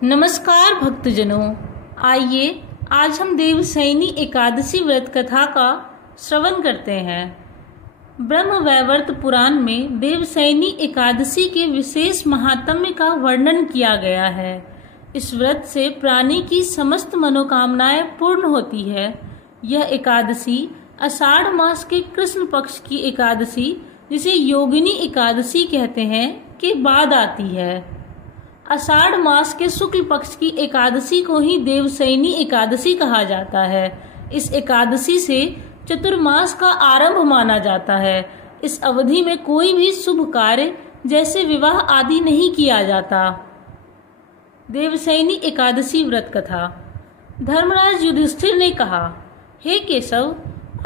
नमस्कार भक्तजनों, आइए आज हम देवशयनी एकादशी व्रत कथा का श्रवण करते हैं। ब्रह्मवैवर्त पुराण में देवशयनी एकादशी के विशेष महात्म्य का वर्णन किया गया है। इस व्रत से प्राणी की समस्त मनोकामनाएं पूर्ण होती है। यह एकादशी आषाढ़ मास के कृष्ण पक्ष की एकादशी, जिसे योगिनी एकादशी कहते हैं, के बाद आती है। आषाढ़ मास के शुक्ल पक्ष की एकादशी को ही देवशयनी एकादशी कहा जाता है। इस एकादशी से चतुर्मास का आरंभ माना जाता है। इस अवधि में कोई भी शुभ कार्य जैसे विवाह आदि नहीं किया जाता। देवशयनी एकादशी व्रत कथा। धर्मराज युधिष्ठिर ने कहा, हे केशव,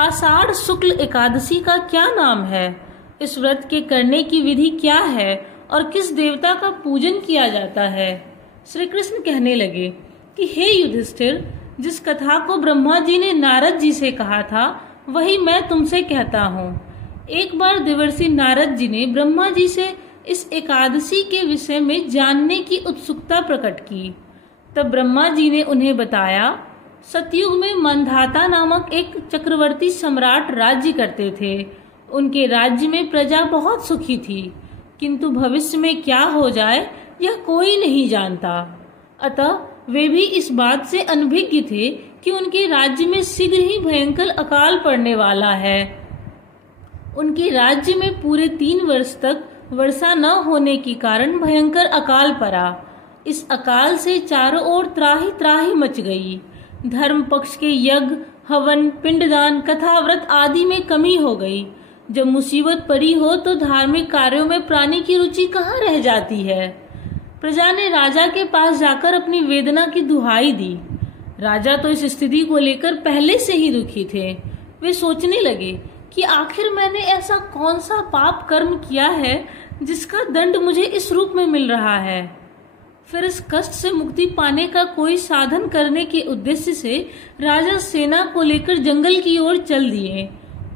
आषाढ़ शुक्ल एकादशी का क्या नाम है? इस व्रत के करने की विधि क्या है और किस देवता का पूजन किया जाता है? श्री कृष्ण कहने लगे कि हे युधिष्ठिर, जिस कथा को ब्रह्मा जी ने नारद जी से कहा था वही मैं तुमसे कहता हूँ। एक बार देवर्षि नारद जी ने ब्रह्मा जी से इस एकादशी के विषय में जानने की उत्सुकता प्रकट की। तब ब्रह्मा जी ने उन्हें बताया, सतयुग में मंधाता नामक एक चक्रवर्ती सम्राट राज्य करते थे। उनके राज्य में प्रजा बहुत सुखी थी, किंतु भविष्य में क्या हो जाए यह कोई नहीं जानता। अतः वे भी इस बात से अनभिज्ञ थे कि उनके राज्य में शीघ्र ही भयंकर अकाल पड़ने वाला है। उनके राज्य में पूरे 3 वर्ष तक वर्षा न होने के कारण भयंकर अकाल पड़ा। इस अकाल से चारों ओर त्राही त्राही मच गई। धर्म पक्ष के यज्ञ, हवन, पिंडदान, कथा, व्रत आदि में कमी हो गई। जब मुसीबत पड़ी हो तो धार्मिक कार्यों में प्राणी की रुचि कहाँ रह जाती है। प्रजा ने राजा के पास जाकर अपनी वेदना की दुहाई दी। राजा तो इस स्थिति को लेकर पहले से ही दुखी थे। वे सोचने लगे कि आखिर मैंने ऐसा कौन सा पाप कर्म किया है जिसका दंड मुझे इस रूप में मिल रहा है। फिर इस कष्ट से मुक्ति पाने का कोई साधन करने के उद्देश्य से राजा सेना को लेकर जंगल की ओर चल दिए।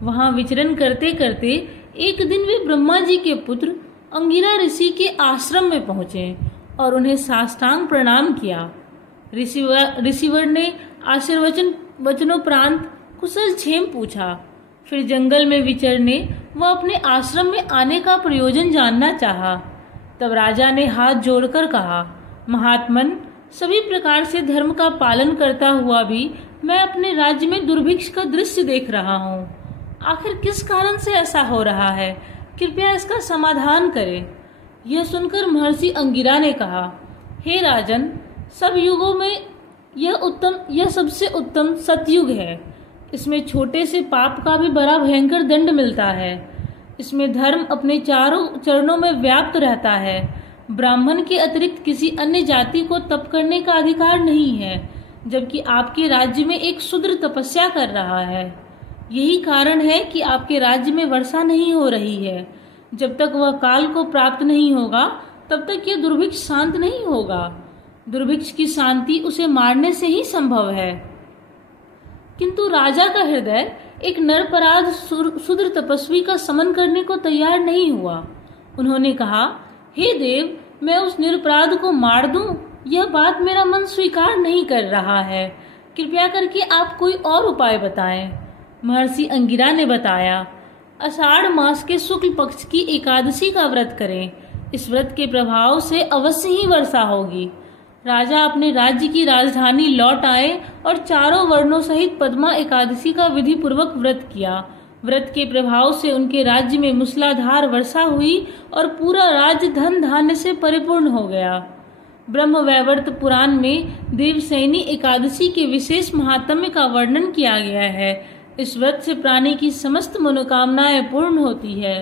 वहां विचरण करते करते एक दिन वे ब्रह्मा जी के पुत्र अंगिरा ऋषि के आश्रम में पहुंचे और उन्हें साष्टांग प्रणाम किया। ऋषिवर ने आशीर्वचनोपरांत कुशल क्षेम पूछा। फिर जंगल में विचरने व अपने आश्रम में आने का प्रयोजन जानना चाहा। तब राजा ने हाथ जोड़कर कहा, महात्मन, सभी प्रकार से धर्म का पालन करता हुआ भी मैं अपने राज्य में दुर्भिक्ष का दृश्य देख रहा हूँ। आखिर किस कारण से ऐसा हो रहा है? कृपया इसका समाधान करें। यह सुनकर महर्षि अंगिरा ने कहा, हे राजन, सब युगों में यह सबसे उत्तम सतयुग है। इसमें छोटे से पाप का भी बड़ा भयंकर दंड मिलता है। इसमें धर्म अपने चारों चरणों में व्याप्त रहता है। ब्राह्मण के अतिरिक्त किसी अन्य जाति को तप करने का अधिकार नहीं है, जबकि आपके राज्य में एक शूद्र तपस्या कर रहा है। यही कारण है कि आपके राज्य में वर्षा नहीं हो रही है। जब तक वह काल को प्राप्त नहीं होगा तब तक यह दुर्भिक्ष शांत नहीं होगा। दुर्भिक्ष की शांति उसे मारने से ही संभव है। किंतु राजा का हृदय एक नरपराध शूद्र तपस्वी का समन करने को तैयार नहीं हुआ। उन्होंने कहा, हे देव, मैं उस निरपराध को मार दूं, यह बात मेरा मन स्वीकार नहीं कर रहा है। कृपया करके आप कोई और उपाय बताएं। महर्षि अंगिरा ने बताया, आषाढ़ मास के शुक्ल पक्ष की एकादशी का व्रत करें। इस व्रत के प्रभाव से अवश्य ही वर्षा होगी। राजा अपने राज्य की राजधानी लौट आए और चारों वर्णों सहित पद्मा एकादशी का विधि पूर्वक व्रत किया। व्रत के प्रभाव से उनके राज्य में मूसलाधार वर्षा हुई और पूरा राज्य धन धान्य से परिपूर्ण हो गया। ब्रह्मवैवर्त पुराण में देवशयनी एकादशी के विशेष महात्म्य का वर्णन किया गया है। इस व्रत से प्राणी की समस्त मनोकामनाएं पूर्ण होती है।